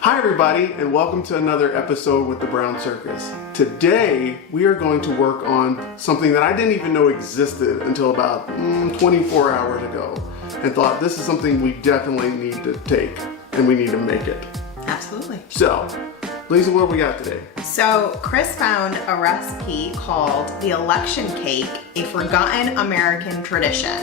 Hi everybody, and welcome to another episode with the Brown Circus. Today we are going to work on something that I didn't even know existed until about 24 hours ago, and thought this is something we definitely need to take and we need to make it. Absolutely. So, Lisa, what do we got today? So Chris found a recipe called the election cake, a forgotten American tradition.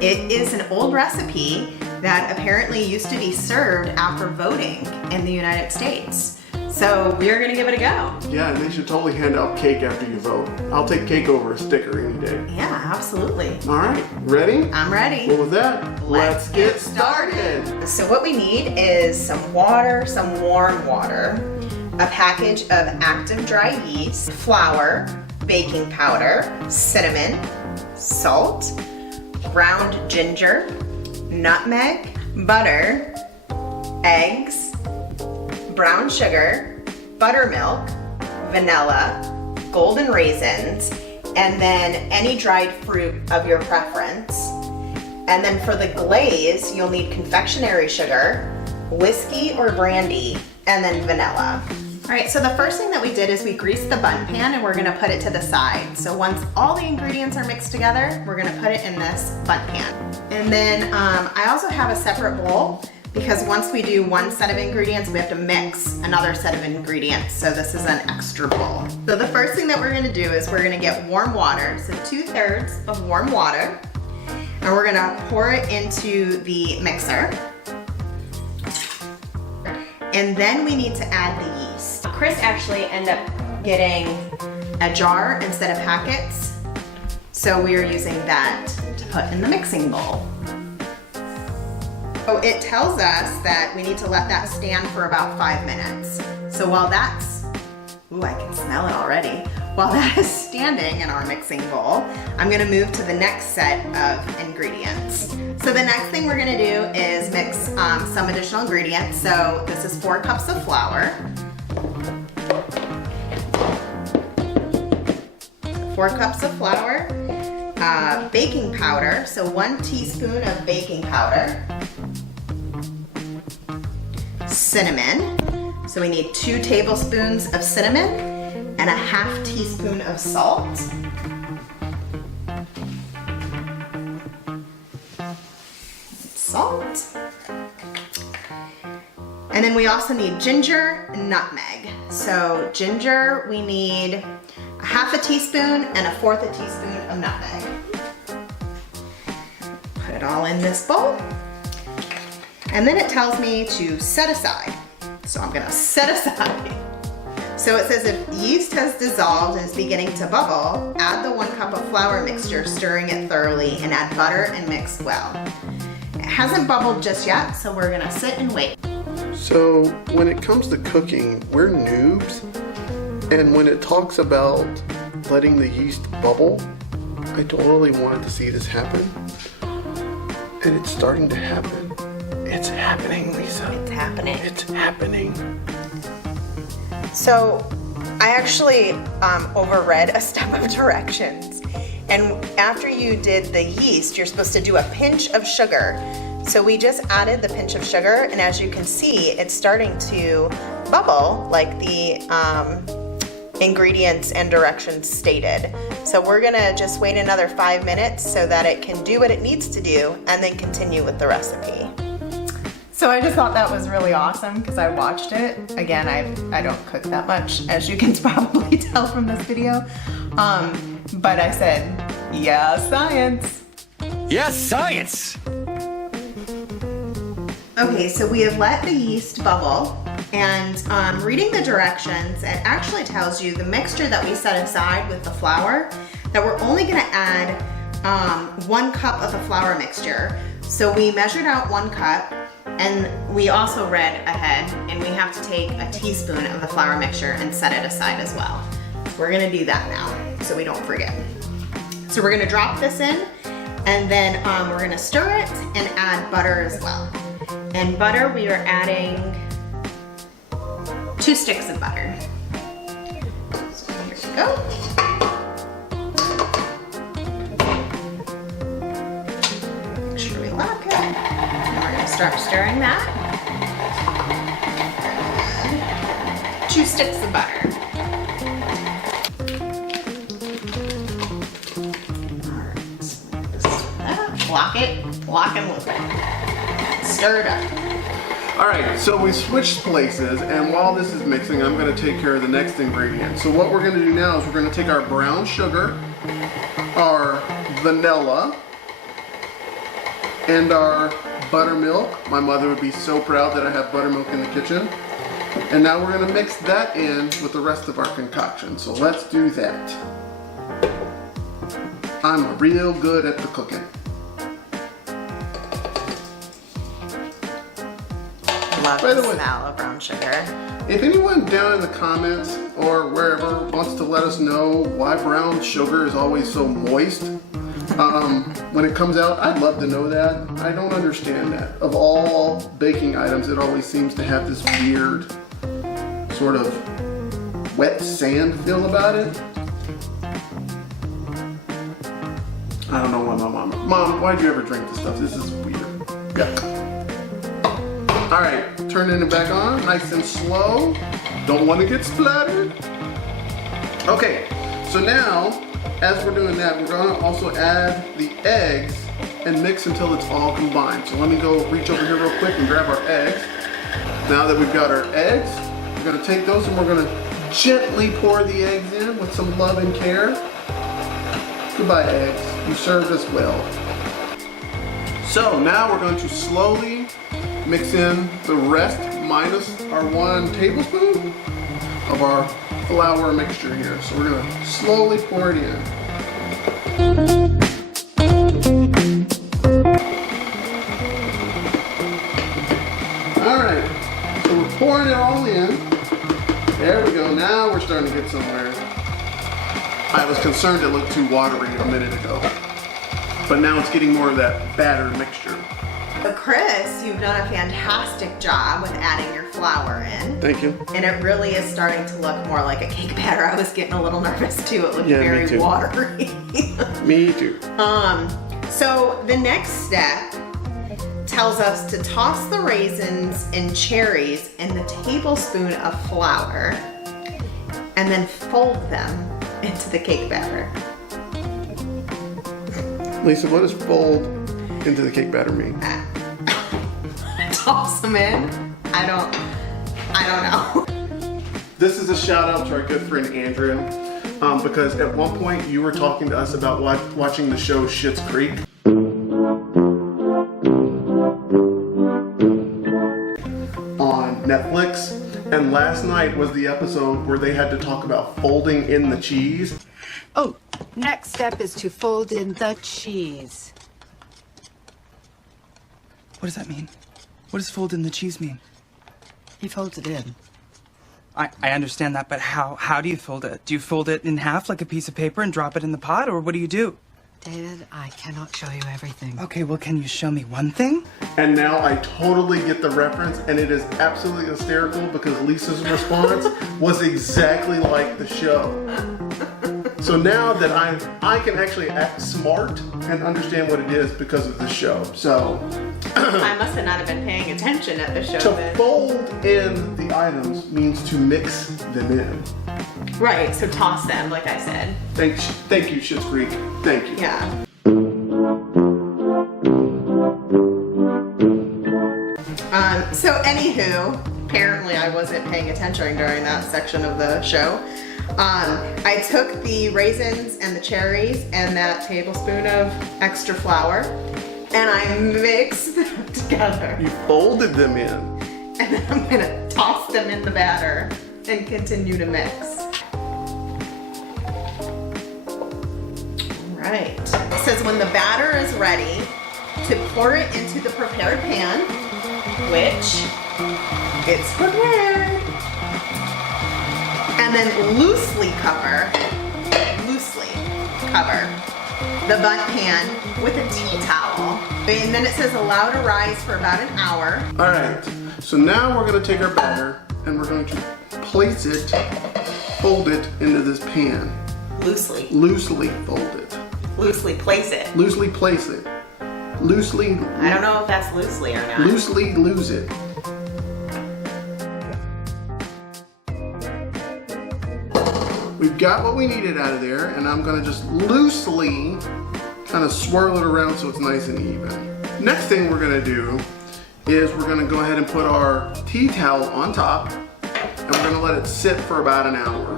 It is an old recipe that apparently used to be served after voting in the United States. So we're gonna give it a go. Yeah, and they should totally hand out cake after you vote. I'll take cake over a sticker any day. Yeah, absolutely. All right, ready? I'm ready. Well, with that, let's get started. So what we need is some water, some warm water, a package of active dry yeast, flour, baking powder, cinnamon, salt, ground ginger, nutmeg, butter, eggs, brown sugar, buttermilk, vanilla, golden raisins, and then any dried fruit of your preference. And then for the glaze, you'll need confectionery sugar, whiskey or brandy, and then vanilla. All right, so the first thing that we did is we greased the bun pan and we're gonna put it to the side. So once all the ingredients are mixed together, we're gonna put it in this bun pan. And then I also have a separate bowl because once we do one set of ingredients, we have to mix another set of ingredients. So this is an extra bowl. So the first thing that we're gonna do is we're gonna get warm water. So 2/3 of warm water. And we're gonna pour it into the mixer. And then we need to add the yeast. Chris actually ended up getting a jar instead of packets. So we are using that to put in the mixing bowl. So it tells us that we need to let that stand for about 5 minutes. So while that's, ooh, I can smell it already. While that is standing in our mixing bowl, I'm gonna move to the next set of ingredients. So the next thing we're gonna do is mix some additional ingredients. So this is 4 cups of flour, 4 cups of flour, baking powder, so 1 teaspoon of baking powder, cinnamon, so we need 2 tablespoons of cinnamon, and a 1/2 teaspoon of salt. Salt. And then we also need ginger and nutmeg. So ginger, we need 1/2 teaspoon and 1/4 teaspoon of nutmeg. Put it all in this bowl. And then it tells me to set aside. So I'm gonna set aside. So it says if yeast has dissolved and is beginning to bubble, add the 1 cup of flour mixture, stirring it thoroughly, and add butter and mix well. It hasn't bubbled just yet, so we're gonna sit and wait. So when it comes to cooking, we're noobs, and when it talks about letting the yeast bubble, I totally wanted to see this happen, and it's starting to happen. It's happening, Lisa. It's happening. It's happening. So I actually overread a step of directions. And after you did the yeast, you're supposed to do a pinch of sugar. So we just added the pinch of sugar, and as you can see, it's starting to bubble like the ingredients and directions stated. So we're gonna just wait another 5 minutes so that it can do what it needs to do and then continue with the recipe. So I just thought that was really awesome because I watched it. Again, I don't cook that much, as you can probably tell from this video. But I said, yeah, science. Yes, science! Okay, so we have let the yeast bubble, and reading the directions, it actually tells you the mixture that we set aside with the flour, that we're only gonna add 1 cup of the flour mixture. So we measured out 1 cup, and we also read ahead, and we have to take a teaspoon of the flour mixture and set it aside as well. We're gonna do that now, so we don't forget. So we're gonna drop this in, and then we're gonna stir it and add butter as well. And butter, we are adding 2 sticks of butter. So here we go. Make sure we lock it. And we're gonna start stirring that. 2 sticks of butter. Lock and loop it. Stir it up. All right, so we switched places, and while this is mixing, I'm gonna take care of the next ingredient. So what we're gonna do now is we're gonna take our brown sugar, our vanilla, and our buttermilk. My mother would be so proud that I have buttermilk in the kitchen. And now we're gonna mix that in with the rest of our concoction. So let's do that. I'm real good at the cooking. Love By the the way- smell of brown sugar. If anyone down in the comments or wherever wants to let us know why brown sugar is always so moist when it comes out, I'd love to know that. I don't understand that. Of all baking items, it always seems to have this weird sort of wet sand feel about it. I don't know why my Mom, why'd you ever drink this stuff? This is weird. Yuck. All right, turning it back on, nice and slow. Don't want to get splattered. Okay, so now, as we're doing that, we're gonna also add the eggs and mix until it's all combined. So let me go reach over here real quick and grab our eggs. Now that we've got our eggs, we're gonna take those and we're gonna gently pour the eggs in with some love and care. Goodbye, eggs. You served us well. So now we're going to slowly mix in the rest minus our 1 tablespoon of our flour mixture here. So we're gonna slowly pour it in. All right, so we're pouring it all in. There we go, now we're starting to get somewhere. I was concerned it looked too watery a minute ago, but now it's getting more of that batter mixture. So Chris, you've done a fantastic job with adding your flour in. Thank you. And it really is starting to look more like a cake batter. I was getting a little nervous too. It looked Yeah, me very too. watery. Me too. So the next step tells us to toss the raisins and cherries in the tablespoon of flour and then fold them into the cake batter. Lisa, what does fold into the cake batter mean? Toss them in. I don't know. This is a shout out to our good friend Andrea, because at one point you were talking to us about watching the show Schitt's Creek. On Netflix, and last night was the episode where they had to talk about folding in the cheese. Oh, next step is to fold in the cheese. What does that mean? What does fold in the cheese mean? He folds it in. I understand that, but how do you fold it? Do you fold it in half like a piece of paper and drop it in the pot, or what do you do? David, I cannot show you everything. Okay, well, can you show me one thing? And now I totally get the reference, and it is absolutely hysterical because Lisa's response was exactly like the show. So now that I can actually act smart and understand what it is because of the show. So I must have not have been paying attention at the show to then. fold in the items means to mix them in. Right, so toss them, like I said. Thank you, Schitt's Creek. Thank you. Yeah. So anywho, apparently I wasn't paying attention during that section of the show. I took the raisins and the cherries and that tablespoon of extra flour and I mixed them together. You folded them in. And then I'm gonna toss them in the batter and continue to mix. Alright. It says when the batter is ready, to pour it into the prepared pan, which it's prepared. And then loosely cover the bundt pan with a tea towel. And then it says allow to rise for about an hour. All right, so now we're gonna take our batter and we're going to place it, fold it into this pan. Loosely. Loosely fold it. Loosely place it. Loosely place it. Loosely, I don't know if that's loosely or not. loosely lose it. we've got what we needed out of there, and I'm gonna just loosely kind of swirl it around so it's nice and even. Next thing we're gonna do is we're gonna go ahead and put our tea towel on top, and we're gonna let it sit for about an hour,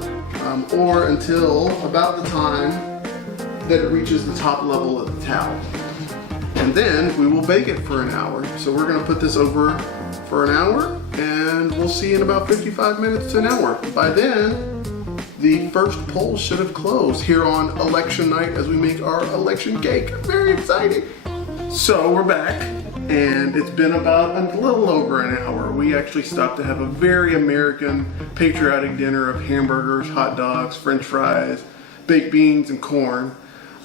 or until about the time that it reaches the top level of the towel. And then we will bake it for an hour. So we're gonna put this over for an hour, and we'll see in about 55 minutes to an hour. By then, the first poll should have closed here on election night as we make our election cake. Very exciting. So we're back, and it's been about a little over an hour. We actually stopped to have a very American patriotic dinner of hamburgers, hot dogs, french fries, baked beans, and corn,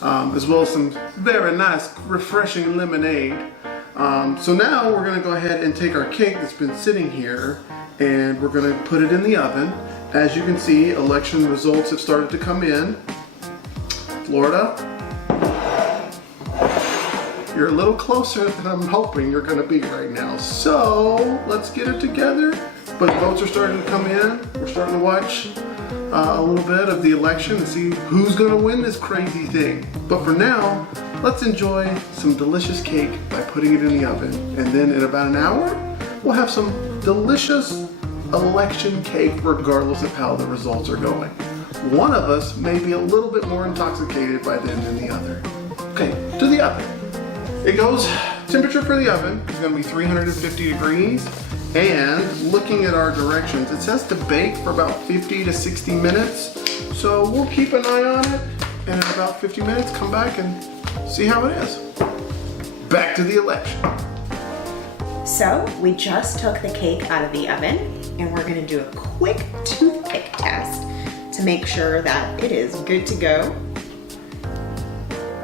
as well as some very nice, refreshing lemonade. So now we're gonna go ahead and take our cake that's been sitting here, and we're gonna put it in the oven. As you can see, election results have started to come in. Florida, you're a little closer than I'm hoping you're gonna be right now. So let's get it together. But votes are starting to come in. We're starting to watch a little bit of the election and see who's gonna win this crazy thing. But for now, let's enjoy some delicious cake by putting it in the oven. And then in about an hour, we'll have some delicious election cake regardless of how the results are going. One of us may be a little bit more intoxicated by then than the other. Okay, to the oven. It goes, temperature for the oven is gonna be 350 degrees. And looking at our directions, it says to bake for about 50 to 60 minutes. So we'll keep an eye on it, and in about 50 minutes, come back and see how it is. Back to the election. So we just took the cake out of the oven, and we're gonna do a quick toothpick test to make sure that it is good to go.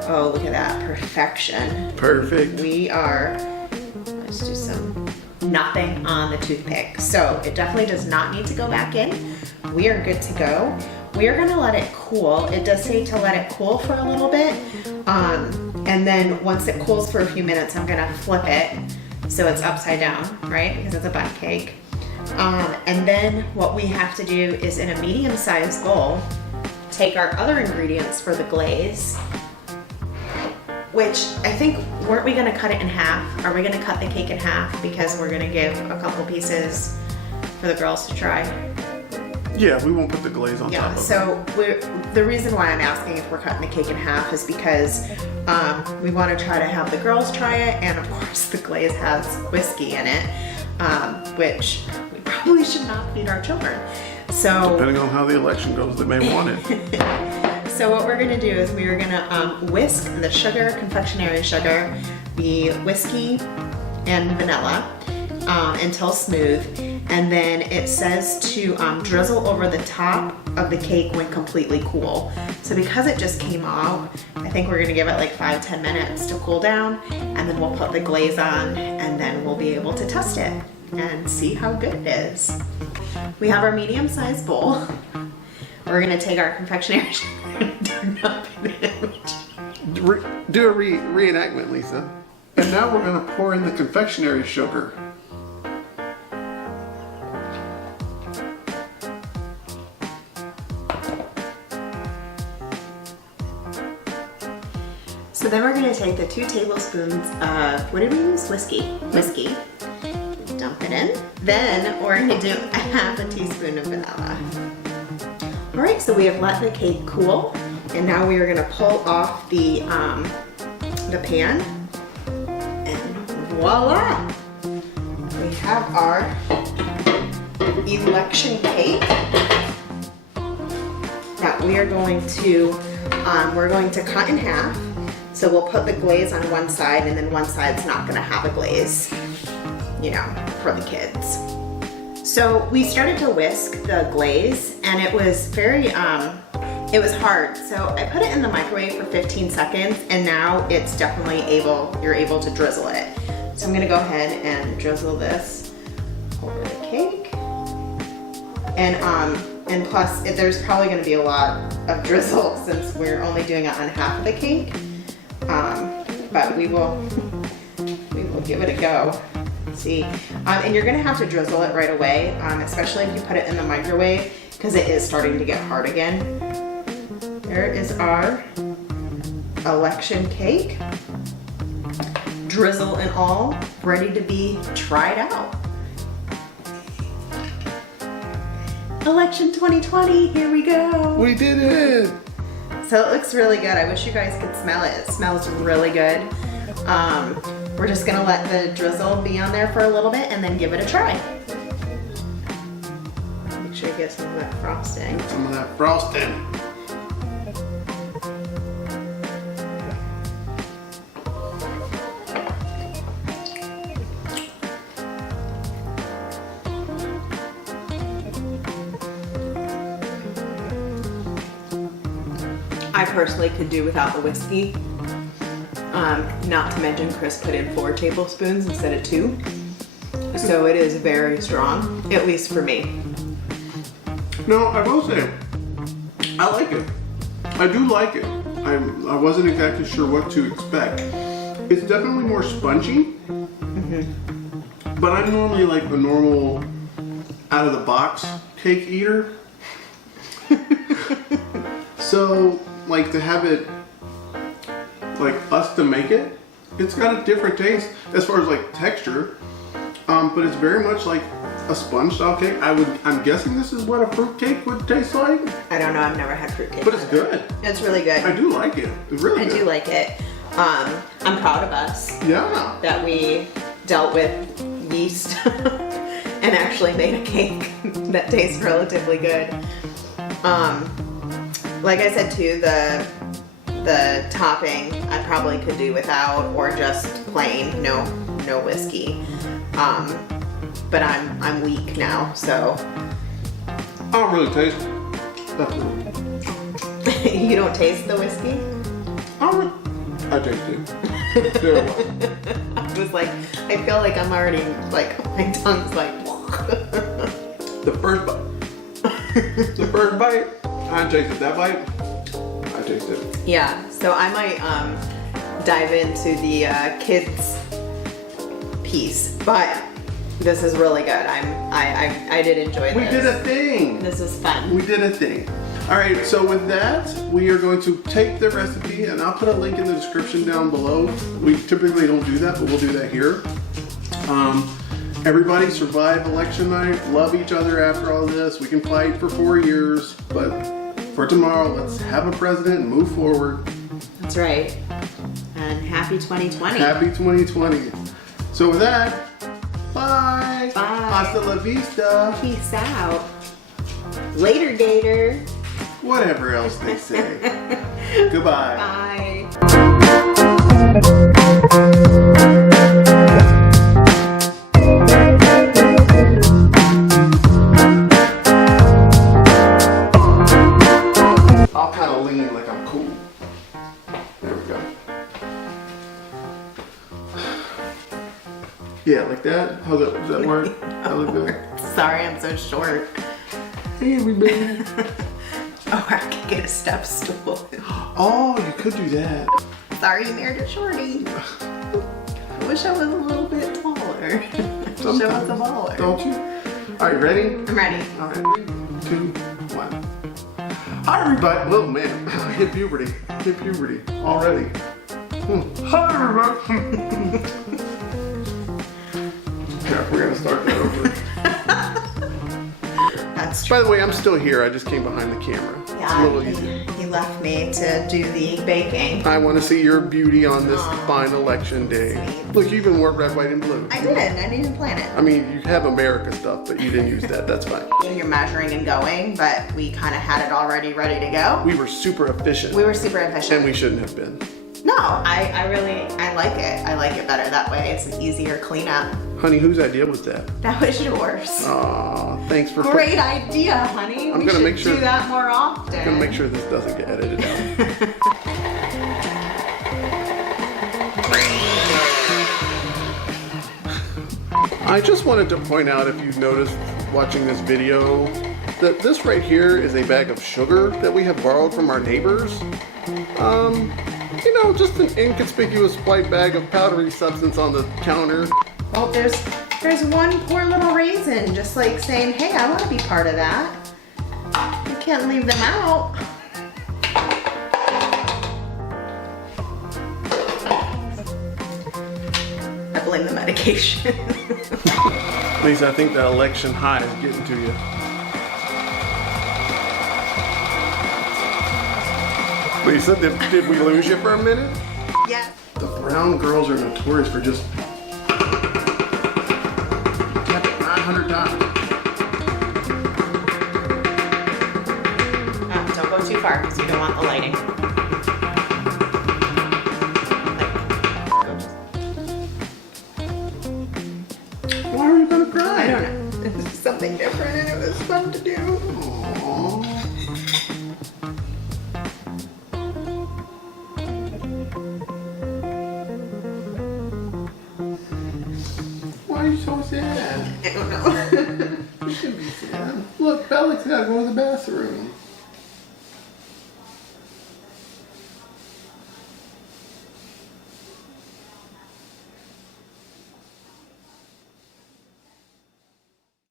Oh, look at that, perfection. Perfect. Let's do some nothing on the toothpick. So it definitely does not need to go back in. We are good to go. We are gonna let it cool. It does say to let it cool for a little bit. And then once it cools for a few minutes, I'm gonna flip it so it's upside down, right? Because it's a bundt cake. And then what we have to do is in a medium-sized bowl, take our other ingredients for the glaze, which I think, weren't we gonna cut it in half? Are we gonna cut the cake in half because we're gonna give a couple pieces for the girls to try? Yeah, we won't put the glaze on top Yeah, of it. so the reason why I'm asking if we're cutting the cake in half is because we want to try to have the girls try it, and of course the glaze has whiskey in it, which we probably should not feed our children. So Depending on how the election goes, they may want it. So what we're gonna do is we are gonna whisk the sugar, confectionery sugar, the whiskey and vanilla until smooth. And then it says to drizzle over the top of the cake when completely cool. So because it just came out, I think we're gonna give it like 5-10 minutes to cool down, and then we'll put the glaze on, and then we'll be able to test it and see how good it is. We have our medium-sized bowl. We're gonna take our confectionery sugar and Do a reenactment, Lisa. And now we're gonna pour in the confectionery sugar. So then we're gonna take the 2 tablespoons of, what did we use? Whiskey. Dump it in. Then we're gonna do a half a teaspoon of vanilla. All right, so we have let the cake cool, and now we are gonna pull off the pan, and voila! We have our election cake that we are going to, we're going to cut in half. So we'll put the glaze on one side, and then one side's not gonna have a glaze, you know, for the kids. So we started to whisk the glaze, and it was very, it was hard. So I put it in the microwave for 15 seconds, and now it's definitely you're able to drizzle it. So I'm gonna go ahead and drizzle this over the cake. And plus, there's probably gonna be a lot of drizzle since we're only doing it on half of the cake. But we will give it a go. See, and you're gonna have to drizzle it right away, especially if you put it in the microwave, because it is starting to get hard again. There is our election cake, drizzle and all, ready to be tried out. Election 2020, here we go. We did it. So it looks really good. I wish you guys could smell it. It smells really good. We're just gonna let the drizzle be on there for a little bit and then give it a try. Make sure you get some of that frosting. Some of that frosting. I personally could do without the whiskey. Not to mention Chris put in 4 tablespoons instead of 2. So it is very strong, at least for me. No, I will say, I like it. I do like it. I wasn't exactly sure what to expect. It's definitely more spongy. But I'm normally like a normal out of the box cake eater. So like to have it like us to make it, it's got a different taste as far as like texture. But it's very much like a sponge style cake. I'm guessing this is what a fruit cake would taste like. I don't know, I've never had fruitcake. But it's good. It's really good. I do like it. It's really I good. do like it. I'm proud of us Yeah. that we dealt with yeast and actually made a cake that tastes relatively good. Like I said too, the topping I probably could do without, or just plain, no whiskey. But I'm weak now, so I don't really taste it. you don't taste the whiskey? I taste it. There it was. I was like, I feel like I'm already like my tongue's like. The first bite. The first bite. I tasted that bite. I tasted it. Yeah, so I might dive into the kids piece, but this is really good. I did enjoy this. We did a thing. This is fun. We did a thing. All right, so with that, we are going to take the recipe, and I'll put a link in the description down below. We typically don't do that, but we'll do that here. Everybody survive election night, love each other after all this. We can fight for 4 years, but for tomorrow, let's have a president and move forward. That's right. And happy 2020. Happy 2020. So with that, bye. Bye. Hasta la vista. Peace out. Later, Gator. Whatever else they say. Goodbye. Bye. I'll kind of lean like I'm cool. There we go. Yeah, like that. Does that work? That look good? Sorry, I'm so short. Hey, everybody. Oh, I could get a step stool. Oh, you could do that. Sorry, you married a shorty. I wish I was a little bit taller. I wish I was a baller. Don't you? All right, ready? I'm ready. All right, 2, 1. Hi, everybody. Little man, hit puberty. Hit puberty already. Hi, everybody. Yeah, we're gonna start that over. That's true. By the way, I'm still here. I just came behind the camera. It's a little easier. He left me to do the baking. I want to see your beauty on this fine election day. Sweet. Look, you even wore red, white, and blue. I didn't. I didn't even plan it. I mean, you have America stuff, but you didn't use that. That's fine. You're measuring and going, but we kind of had it already ready to go. We were super efficient. We were super efficient. And we shouldn't have been. No, I really like it. I like it better that way. It's an easier cleanup. Honey, whose idea was that? That was yours. Aw, thanks for Great idea, honey. I'm we gonna should make sure- do that more often. I'm gonna make sure this doesn't get edited out. I just wanted to point out, if you've noticed watching this video, that this right here is a bag of sugar that we have borrowed from our neighbors. You know, just an inconspicuous white bag of powdery substance on the counter. Well, there's one poor little raisin just like saying, hey, I want to be part of that. You can't leave them out. I blame the medication. Lisa, I think that election high is getting to you. Lisa, did we lose you for a minute? Yeah. The Brown girls are notorious for just tap it 900 times. Don't go too far because you don't want the lighting. Why are you gonna cry? I don't know. It was something different and it was fun to do. Aww. Why are you so sad? I don't know. You shouldn't be sad. Look, Bella's gotta go to the bathroom.